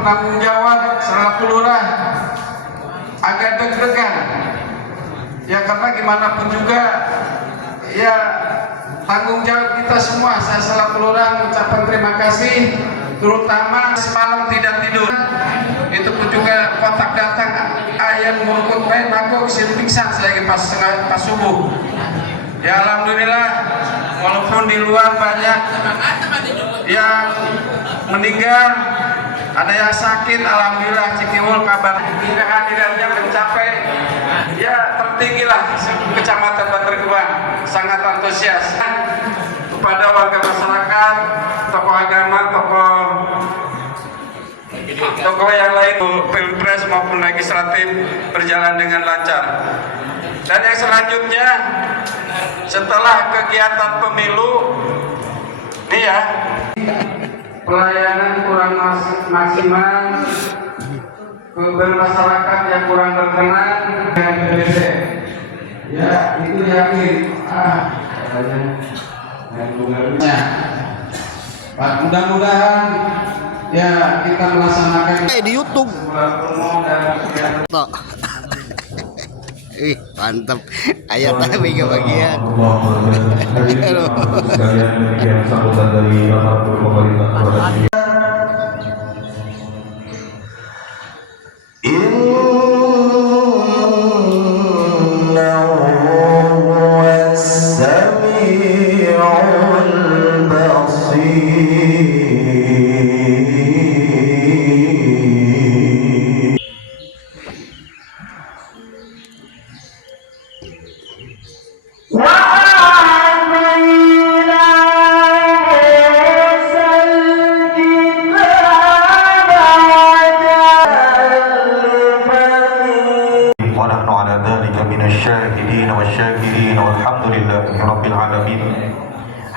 penanggung jawab selaku lurah agak deg-degan ya, karena gimana pun juga ya tanggung jawab kita semua. Saya selaku lurah mengucapkan terima kasih, terutama semalam tidak tidur. Itu pun juga kontak datang ayam ngurukut main aku kesini pingsan lagi pas subuh. Ya alhamdulillah, walaupun di luar banyak yang meninggal, ada yang sakit, alhamdulillah Cikiwul kabar kehadirannya mencapai ya tertinggi lah Kecamatan Bantar Gebang. Sangat antusias kepada warga masyarakat, tokoh agama, tokoh yang lain, pilpres maupun legislatif berjalan dengan lancar. Dan yang selanjutnya setelah kegiatan pemilu nih ya, pelayanan kurang maksimal, bermasyarakat yang kurang berkenan dengan PBB. Ya itu yakin mudah-mudahan ya kita melaksanakan di YouTube. Mantap. Ayat tapi kebagian. Sekalian demikian sambutan dari aparatur pemerintah.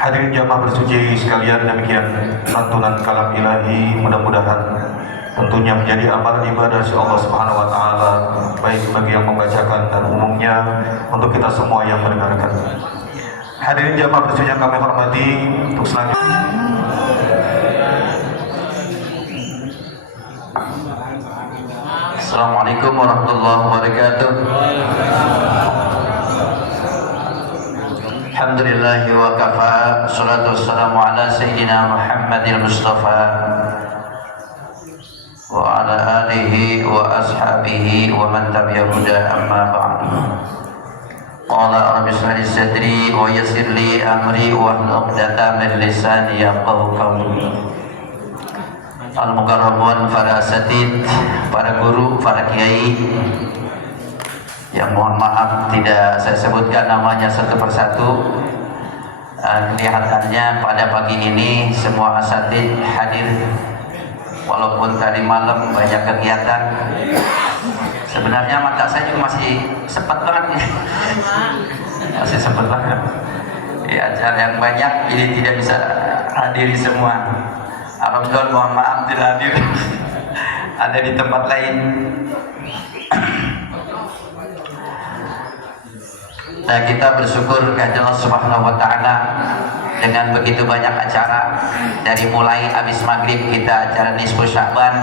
Hadirin jamaah bersuci sekalian, demikian lantunan kalam ilahi mudah-mudahan tentunya menjadi amalan ibadah Allah Subhanahu wa taala, baik bagi yang membacakan dan umumnya untuk kita semua yang mendengarkan. Hadirin jamaah bersuci yang kami hormati, untuk selanjutnya Assalamualaikum warahmatullahi wabarakatuh. Alhamdulillahi wa kafa, salatu wassalamu ala sayyidina Muhammadil Mustafa wa ala alihi wa ashabihi wa man tabi'a huda, amma ba'du. Qala rabbi shrah li sadri wa yassir li amri wa hlul 'uqdatam min lisani yafqahu qawli. Al-mukarramun, para asatid, para guru, para kiai yang mohon maaf tidak saya sebutkan namanya satu persatu. Kelihatannya pada pagi ini semua asatid hadir, walaupun tadi malam banyak kegiatan. Sebenarnya mata saya juga masih sempat banget ya. Masih sempat banget ya, acara yang banyak jadi tidak bisa hadiri semua. Alhamdulillah, mohon maaf tidak hadir. Ada di tempat lain. Nah, kita bersyukur kepada Allah Subhanahu wa taala dengan begitu banyak acara, dari mulai habis maghrib kita acara nisfu Sya'ban,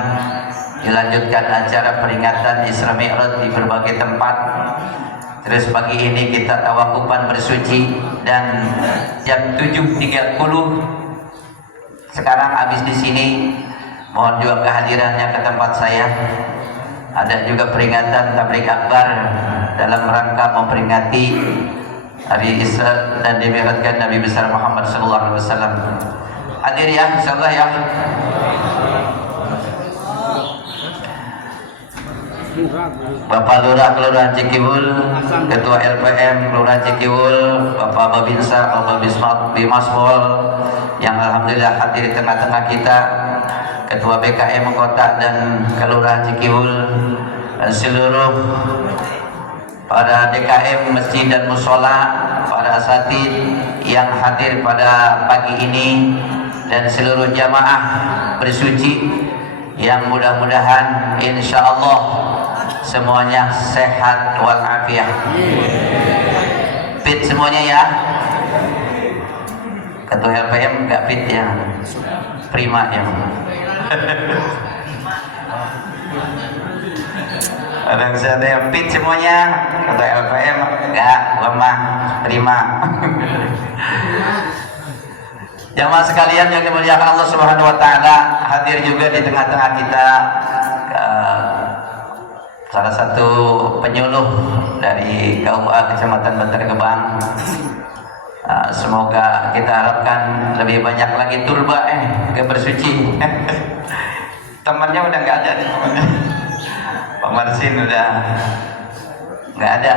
dilanjutkan acara peringatan Isra Mi'raj di berbagai tempat. Terus pagi ini kita tawafufan bersuci, dan jam 7.30 sekarang habis di sini. Mohon juga kehadirannya ke tempat saya. Ada juga peringatan tablik akbar dalam rangka memperingati hari Isra dan Dimi'rajkan Nabi besar Muhammad sallallahu alaihi wasallam. Hadir ya, insyaallah ya. Bapak Lurah Kelurahan Cikiwul, Ketua LPM Kelurahan Cikiwul, Bapak Babinsa, Bapak Bimaspol yang alhamdulillah hadir di tengah-tengah kita, Ketua BKM Kota dan Kelurahan Cikiwul, dan seluruh para DKM masjid dan musola, para asatid yang hadir pada pagi ini, dan seluruh jamaah bersuci yang mudah-mudahan insya Allah semuanya sehat walafiat. Fit semuanya ya. Ketua LPM nggak fit ya, prima ya. Orang saya fit semuanya, kata LPM enggak, gua mah terima. Jamaah sekalian yang dimuliakan Allah Subhanahu wa taala, hadir juga di tengah-tengah kita salah satu penyuluh dari KUA Kecamatan Bantar Gebang. Semoga kita harapkan lebih banyak lagi turba ke bersuci. Temannya udah nggak ada nih, Pak Marsin udah nggak ada.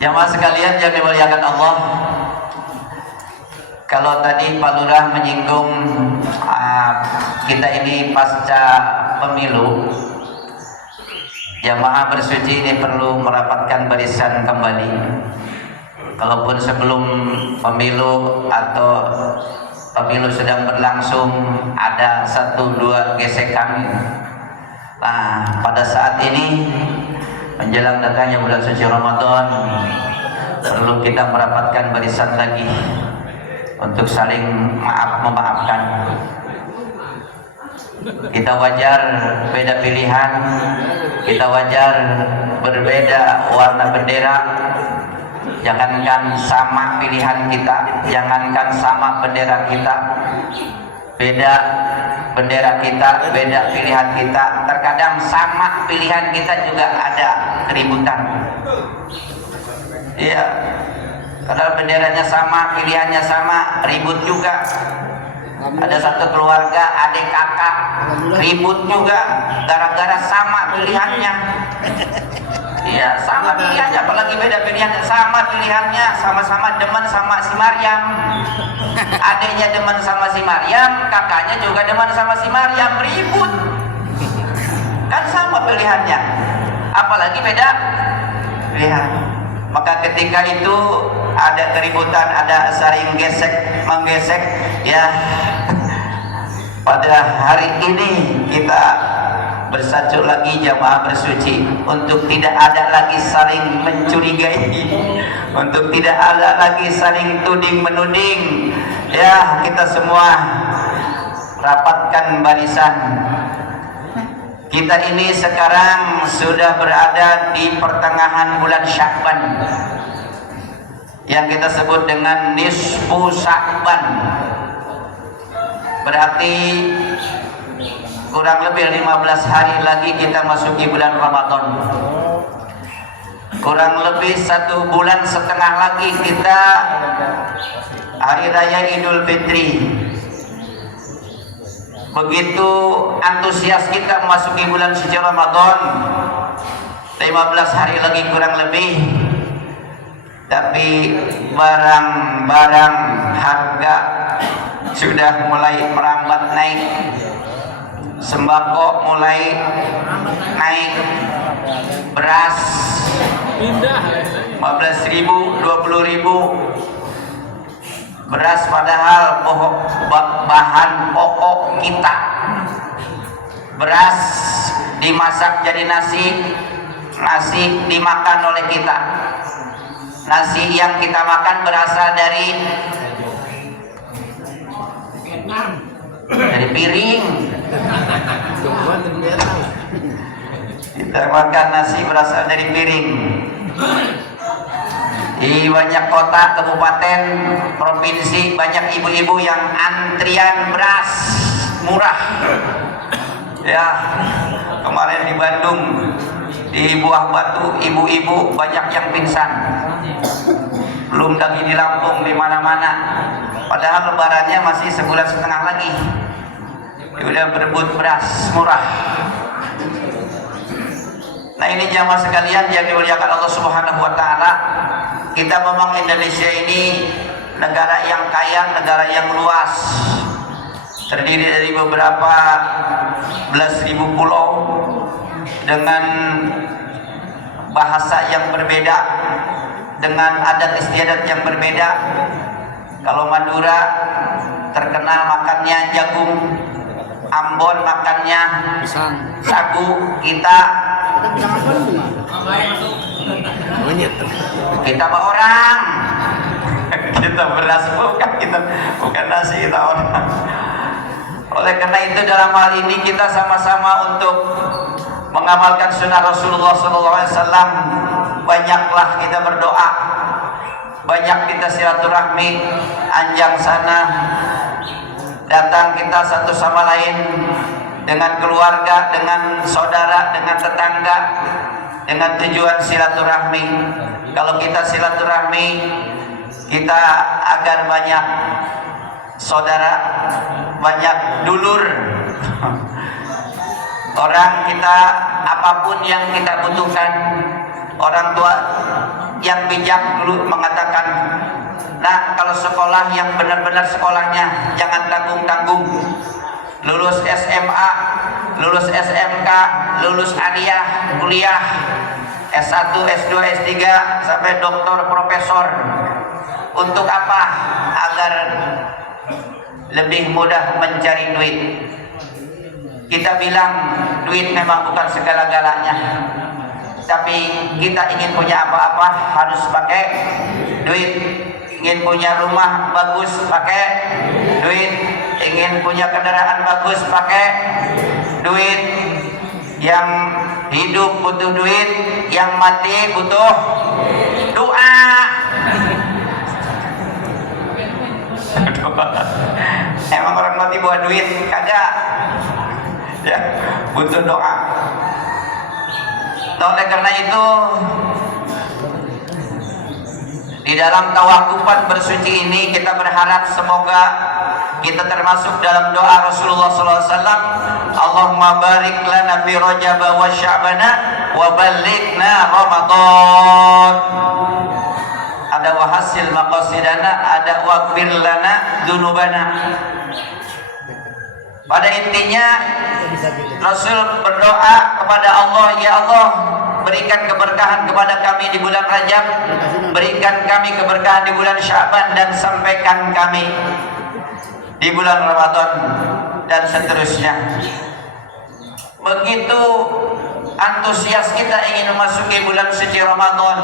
Jamaah sekalian yang dimuliakan Allah, kalau tadi Pak Lurah menyinggung kita ini pasca pemilu, jamaah bersuci ini perlu merapatkan barisan kembali. Kalaupun sebelum pemilu atau pemilu sedang berlangsung ada 1-2 gesekan, nah pada saat ini menjelang datangnya bulan suci Ramadan perlu kita merapatkan barisan lagi untuk saling memaafkan. Kita wajar beda pilihan, kita wajar berbeda warna bendera. Jangankan sama pilihan kita, jangankan sama bendera kita, beda bendera kita, beda pilihan kita. Terkadang sama pilihan kita juga ada keributan. Iya, padahal benderanya sama, pilihannya sama, ribut juga. Ada satu keluarga, adik kakak, ribut juga gara-gara sama pilihannya. Iya, sama pilihannya, apalagi beda pilihannya. Sama pilihannya, sama-sama demen sama si Maryam. Adiknya demen sama si Maryam, kakaknya juga demen sama si Maryam, ribut. Kan sama pilihannya, apalagi beda pilihan. Maka ketika itu ada keributan, ada saling gesek menggesek, ya pada hari ini kita bersatu lagi jamaah bersuci untuk tidak ada lagi saling mencurigai, untuk tidak ada lagi saling tuding menuding. Ya, kita semua rapatkan barisan. Kita ini sekarang sudah berada di pertengahan bulan Sya'ban yang kita sebut dengan nisfu Sya'ban. Berarti kurang lebih 15 hari lagi kita masuki bulan Ramadan. Kurang lebih 1,5 bulan lagi kita hari raya Idul Fitri. Begitu antusias kita memasuki bulan suci Ramadan, 15 hari lagi kurang lebih, tapi barang-barang harga sudah mulai merambat naik. Sembako mulai naik, beras 15.000, 20.000. Beras padahal bahan pokok kita. Beras dimasak jadi nasi, nasi dimakan oleh kita. Nasi yang kita makan berasal dari piring. Kita makan nasi berasal dari piring. Di banyak kota, kabupaten, provinsi banyak ibu-ibu yang antrian beras murah. Ya, kemarin di Bandung, di Buah Batu, ibu-ibu banyak yang pingsan. Belum lagi di Lampung, di mana-mana. Padahal lebarannya masih 1,5 bulan lagi. Udah berebut beras murah. Nah, ini jamaah sekalian yang dimuliakan Allah Subhanahu wa taala. Kita memang Indonesia ini negara yang kaya, negara yang luas, terdiri dari beberapa belas ribu pulau dengan bahasa yang berbeda, dengan adat istiadat yang berbeda. Kalau Madura terkenal makannya jagung, Ambon makannya sagu, kita mah orang, kita beras bukan nasi, kita orang. Oleh karena itu dalam hal ini kita sama-sama untuk mengamalkan sunnah Rasulullah SAW. Banyaklah kita berdoa, banyak kita silaturahmi, anjang sana, datang kita satu sama lain dengan keluarga, dengan saudara, dengan tetangga, dengan tujuan silaturahmi. Kalau kita silaturahmi, kita agar banyak saudara, banyak dulur. Orang kita, apapun yang kita butuhkan, orang tua yang bijak dulu mengatakan, nah kalau sekolah yang benar-benar sekolahnya jangan tanggung-tanggung, lulus SMA, lulus SMK, lulus aliyah, kuliah S1, S2, S3 sampai doktor, profesor. Untuk apa? Agar lebih mudah mencari duit. Kita bilang duit memang bukan segala-galanya, tapi kita ingin punya apa-apa harus pakai duit. Ingin punya rumah bagus pakai duit, ingin punya kendaraan bagus pakai duit. Yang hidup butuh duit, yang mati butuh doa. Emang orang mati bawa duit? Kagak. Ya, butuh doa. Oleh karena itu, di dalam tawakufan bersuci ini kita berharap semoga kita termasuk dalam doa Rasulullah SAW. Allahumma barik lana fi Rajab wa Sya'bana wa ballighna Ramadan. Ada wahasil maqasidana, ada waqfir lana dzunubana. Pada intinya Rasul berdoa kepada Allah, ya Allah, berikan keberkahan kepada kami di bulan Rajab, berikan kami keberkahan di bulan Sya'ban, dan sampaikan kami di bulan Ramadan, dan seterusnya. Begitu antusias kita ingin memasuki bulan suci Ramadan.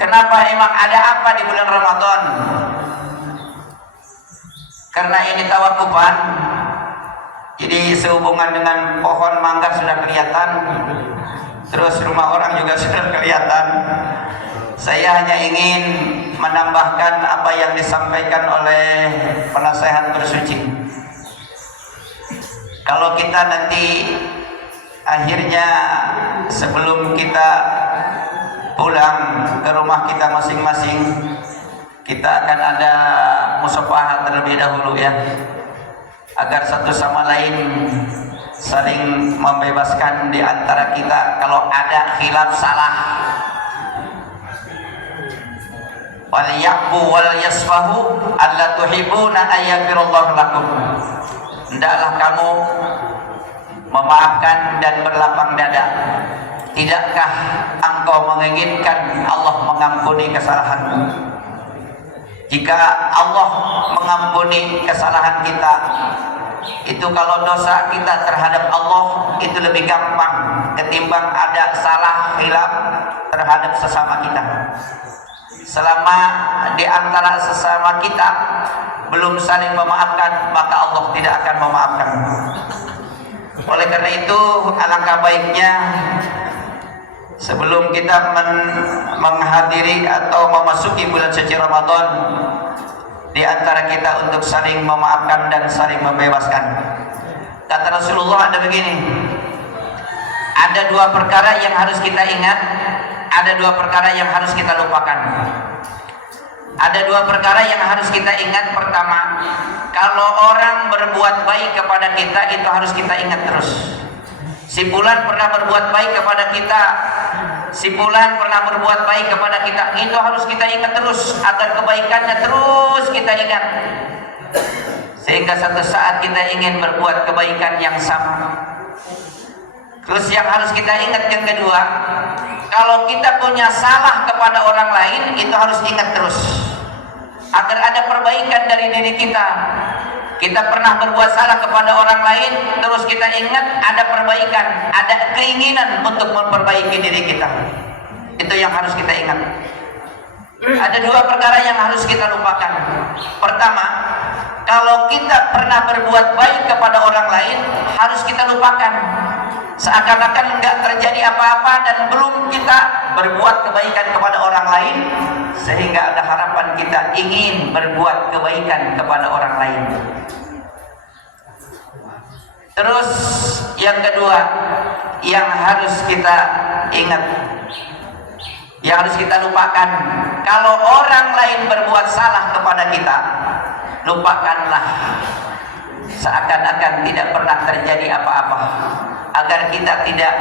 Kenapa? Emang ada apa di bulan Ramadan? Karena ini tawakufan, jadi sehubungan dengan pohon mangga sudah kelihatan, terus rumah orang juga sudah kelihatan. Saya hanya ingin menambahkan apa yang disampaikan oleh penasehat bersuci. Kalau kita nanti akhirnya sebelum kita pulang ke rumah kita masing-masing, kita akan ada musafahat terlebih dahulu ya, agar satu sama lain saling membebaskan di antara kita kalau ada khilaf salah. Wal ya'fu wal yasfahu alla tuhibuna ayyaghfirallahu lakum. Hendaklah kamu memaafkan dan berlapang dada. Tidakkah engkau menginginkan Allah mengampuni kesalahanmu? Jika Allah mengampuni kesalahan kita, itu kalau dosa kita terhadap Allah itu lebih gampang ketimbang ada salah khilaf terhadap sesama kita. Selama di antara sesama kita belum saling memaafkan, maka Allah tidak akan memaafkan. Oleh karena itu, alangkah baiknya sebelum kita menghadiri atau memasuki bulan suci Ramadan, di antara kita untuk saling memaafkan dan saling membebaskan. Kata Rasulullah ada begini, ada dua perkara yang harus kita ingat, ada dua perkara yang harus kita lupakan. Ada dua perkara yang harus kita ingat. Pertama, kalau orang berbuat baik kepada kita, itu harus kita ingat terus. Si fulan pernah berbuat baik kepada kita, si fulan pernah berbuat baik kepada kita, itu harus kita ingat terus, agar kebaikannya terus kita ingat, sehingga satu saat kita ingin berbuat kebaikan yang sama. Terus yang harus kita ingat yang kedua, kalau kita punya salah kepada orang lain, itu harus ingat terus, agar ada perbaikan dari diri kita. Kita pernah berbuat salah kepada orang lain, terus kita ingat ada perbaikan, ada keinginan untuk memperbaiki diri kita. Itu yang harus kita ingat. Ada dua perkara yang harus kita lupakan. Pertama, kalau kita pernah berbuat baik kepada orang lain, harus kita lupakan. seakan-akan enggak terjadi apa-apa dan belum kita berbuat kebaikan kepada orang lain, sehingga ada harapan kita ingin berbuat kebaikan kepada orang lain. Terus yang kedua yang harus kita ingat, yang harus kita lupakan, kalau orang lain berbuat salah kepada kita, lupakanlah, seakan-akan tidak pernah terjadi apa-apa, agar kita tidak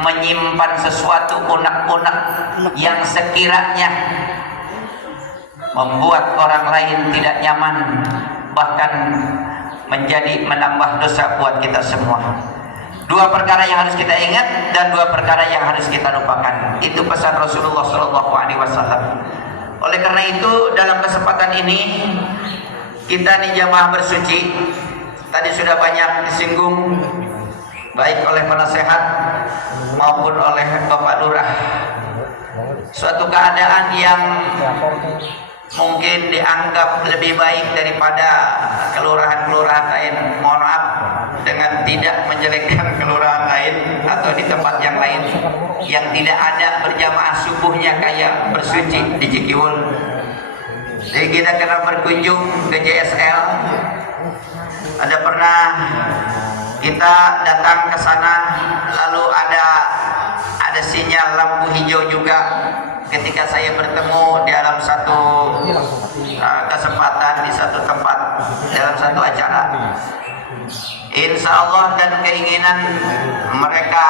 menyimpan sesuatu unek-unek yang sekiranya membuat orang lain tidak nyaman, bahkan menambah dosa buat kita semua. Dua perkara yang harus kita ingat dan dua perkara yang harus kita lupakan. Itu pesan Rasulullah SAW. Oleh karena itu, dalam kesempatan ini kita nih jamaah bersuci, tadi sudah banyak disinggung baik oleh penasehat maupun oleh Bapak Lurah. Suatu keadaan yang mungkin dianggap lebih baik daripada kelurahan-kelurahan lain, mohon maaf, dengan tidak menjelekkan kelurahan lain atau di tempat yang lain yang tidak ada berjamaah subuhnya kayak bersuci di Cikiwul. Jadi kita kena berkunjung ke JSL, ada pernah kita datang ke sana, lalu ada sinyal lampu hijau juga. Ketika saya bertemu dalam satu kesempatan di satu tempat, dalam satu acara, insya Allah dan keinginan mereka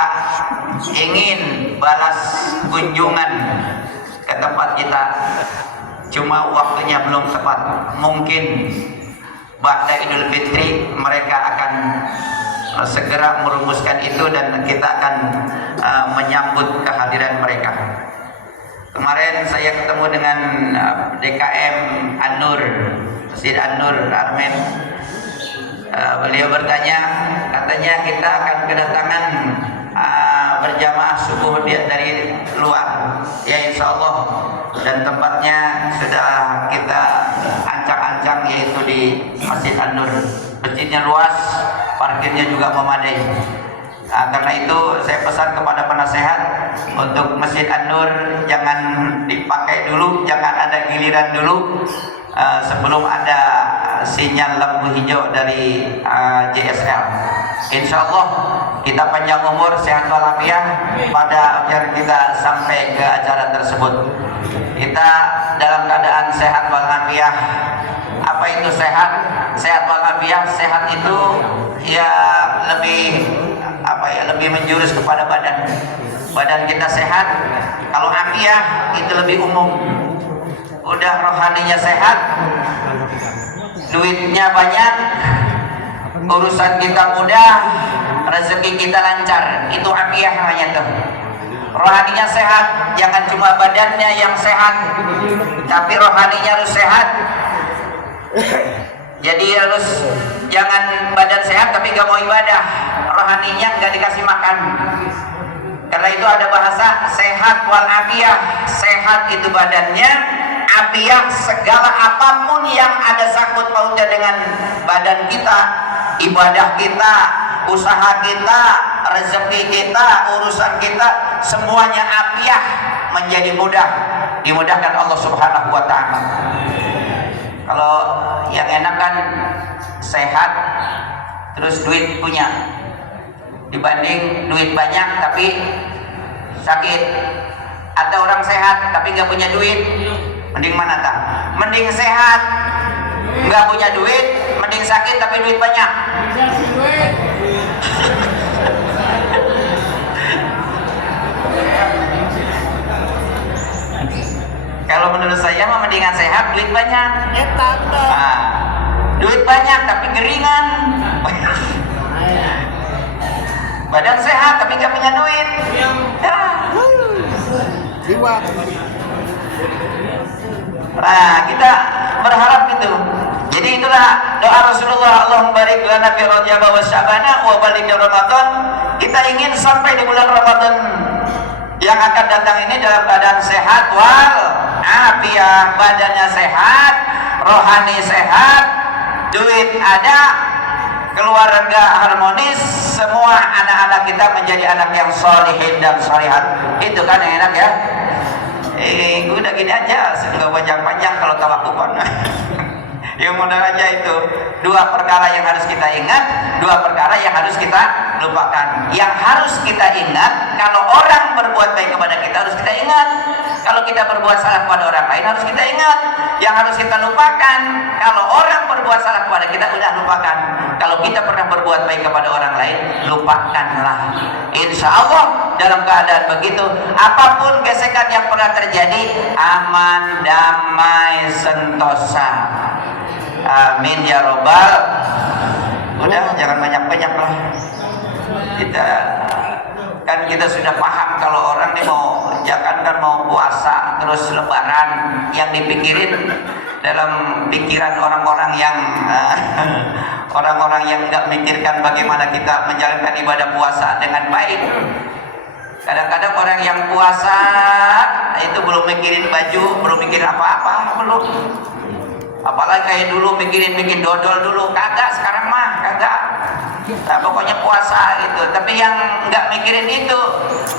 ingin balas kunjungan ke tempat kita, cuma waktunya belum tepat. Mungkin ba'da Idul Fitri mereka akan segera merumuskan itu dan kita akan menyambut kehadiran mereka. Kemarin saya ketemu dengan DKM An-Nur, Masjid An-Nur Armen. Beliau bertanya, katanya kita akan kedatangan berjamaah subuh dari luar. Ya insya Allah, dan tempatnya sudah kita ancang-ancang, yaitu di Masjid An-Nur. Masjidnya luas, parkirnya juga memadai. Karena itu saya pesan kepada penasehat untuk Masjid An-Nur jangan dipakai dulu, jangan ada giliran dulu sebelum ada sinyal lampu hijau dari JSL. Insya Allah kita panjang umur, sehat walafiat pada biar kita sampai ke acara tersebut. Kita dalam keadaan sehat walafiat. Apa itu sehat? Sehat walafiat, sehat itu ya lebih menjurus kepada badan. Badan kita sehat. Kalau afiah itu lebih umum. Udah rohaninya sehat, duitnya banyak, urusan kita mudah, rezeki kita lancar. Itu afiah namanya tuh. Rohaninya sehat, jangan cuma badannya yang sehat, tapi rohaninya harus sehat. Jadi harus jangan badan sehat tapi gak mau ibadah, rohaninya gak dikasih makan. Karena itu ada bahasa sehat wal afiyah. Sehat itu badannya, afiyah segala apapun yang ada sangkut pautnya dengan badan kita, ibadah kita, usaha kita, rezeki kita, urusan kita, semuanya afiyah menjadi mudah, dimudahkan Allah Subhanahu wa taala. Kalau yang enak kan sehat terus duit punya, dibanding duit banyak tapi sakit. Ada orang sehat tapi nggak punya duit, mending mana tak? Mending sehat nggak punya duit, mending sakit tapi duit banyak. Kalau menurut saya mah mendingan sehat, duit banyak. Nah, duit banyak tapi geringan. Badan sehat tapi nggak punya duit. Nah, kita berharap itu. Jadi itulah doa Rasulullah, Allahumma barik lana fi Rajab wa Sya'ban wa baligh Ramadan. Kita ingin sampai di bulan Ramadan yang akan datang ini dalam keadaan sehat wal afiyah, badannya sehat, rohani sehat, duit ada, keluarga harmonis, semua anak-anak kita kita menjadi anak yang sholihin dan sholihat. Itu kan yang enak ya. Udah gini aja, nggak panjang-panjang kalau tawakupan. Yang modal aja itu dua perkara yang harus kita ingat, dua perkara yang harus kita lupakan. Yang harus kita ingat, kalau orang berbuat baik kepada kita harus kita ingat. Kalau kita berbuat salah kepada orang lain harus kita ingat. Yang harus kita lupakan, kalau orang berbuat salah kepada kita udah lupakan. Kalau kita pernah berbuat baik kepada orang lain, lupakanlah. Insya Allah dalam keadaan begitu, apapun gesekan yang pernah terjadi, aman, damai, sentosa. Amin ya robbal. Udah, jangan banyak-banyak lah. Kita sudah paham kalau orang ini mau jangankan mau puasa terus lebaran, yang dipikirin dalam pikiran orang-orang yang orang-orang yang nggak mikirkan bagaimana kita menjalankan ibadah puasa dengan baik. Kadang-kadang orang yang puasa itu belum mikirin baju, belum mikirin apa-apa, belum. Apalagi kayak dulu bikin dodol dulu, kagak. Sekarang mah kagak. Nah, pokoknya puasa gitu. Tapi yang nggak mikirin itu,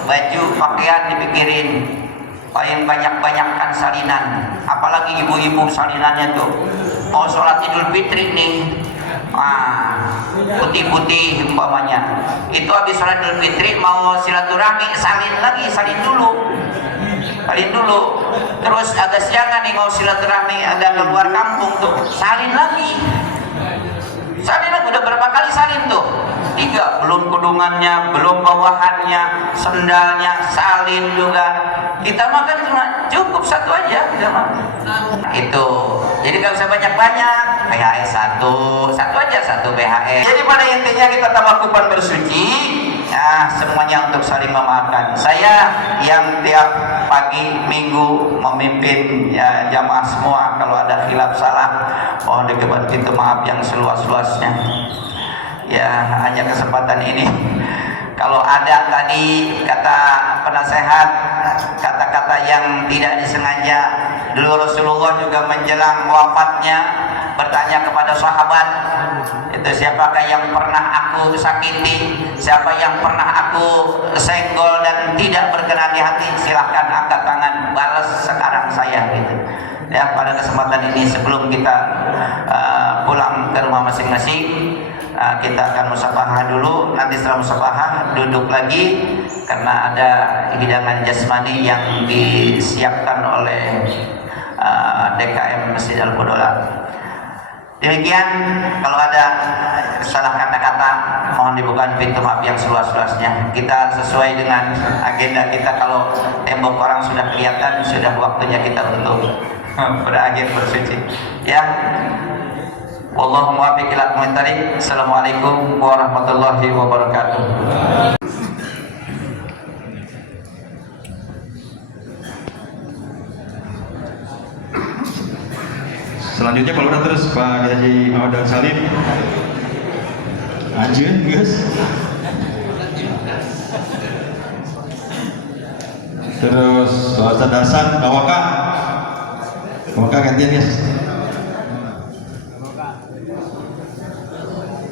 baju, pakaian dipikirin. Paling banyak-banyakkan salinan. Apalagi ibu-ibu salinannya tuh. Mau sholat Idul Fitri nih, putih-putih umpamanya. Itu habis sholat Idul Fitri mau silaturahmi, salin lagi, salin dulu. Terus agak siangan nih mau silaturahmi, agak keluar kampung tuh, salin lagi. Udah berapa kali salin tuh? 3, belum kudungannya, belum bawahannya, sendalnya, salin juga. Kita makan cuma cukup 1 aja, kita makan. Itu. Jadi gak usah banyak-banyak. PHS 1 aja, 1 PHS. Jadi pada intinya kita tawakupan bersuci. Nah, semuanya untuk saling memaafkan. Saya yang tiap pagi minggu memimpin ya, jamaah semua, kalau ada khilaf salah mohon pintu maaf yang seluas-luasnya. Ya, hanya kesempatan ini. Kalau ada tadi kata penasehat, kata-kata yang tidak disengaja, dulu Rasulullah juga menjelang wafatnya bertanya kepada sahabat, itu siapakah yang pernah aku sakiti, siapa yang pernah aku senggol dan tidak berkenan di hati, silahkan angkat tangan, balas sekarang saya gitu. Ya, pada kesempatan ini sebelum kita pulang ke rumah masing-masing, kita akan musafahah dulu. Nanti setelah musafahah duduk lagi karena ada hidangan jasmani yang disiapkan oleh DKM Masjid Al-Qudola. Demikian, kalau ada salah kata-kata mohon dibuka pintu maaf yang seluas-luasnya. Kita sesuai dengan agenda kita, kalau tembok orang sudah kelihatan, sudah waktunya kita untuk berakhir bersuci. Ya. Wallahu muwaffiq ila aqwamit thariq. Assalamualaikum warahmatullahi wabarakatuh. Selanjutnya kalau udah terus Pak Haji Muhammad Salim anjir guys. Terus Pak Ustadz Hasan Kawaka gantian guys.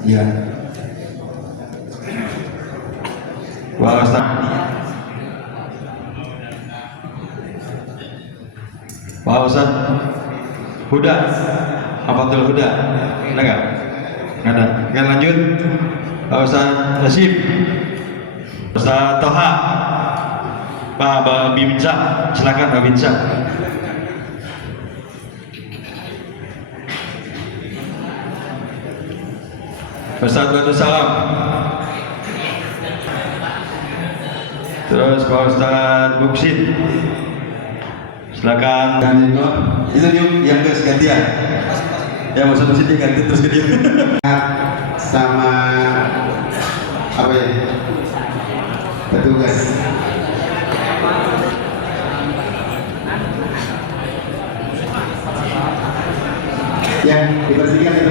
Ya Pak Ustadz Huda, Afatul Huda, ada nggak? Nggak ada. Oke, lanjut. Pak Ustadz Nasib, Ustadz Toha, Pak Bimza, silakan Pak Bimza. Ustadz Badrul Salam. Terus Pak Ustadz Buksin. Silakan. Dan itu yang terus gantian. Ya mau satu sini ganti terus ke dia. Sama apa ya? Petugas. Ya, dibersihkan ya.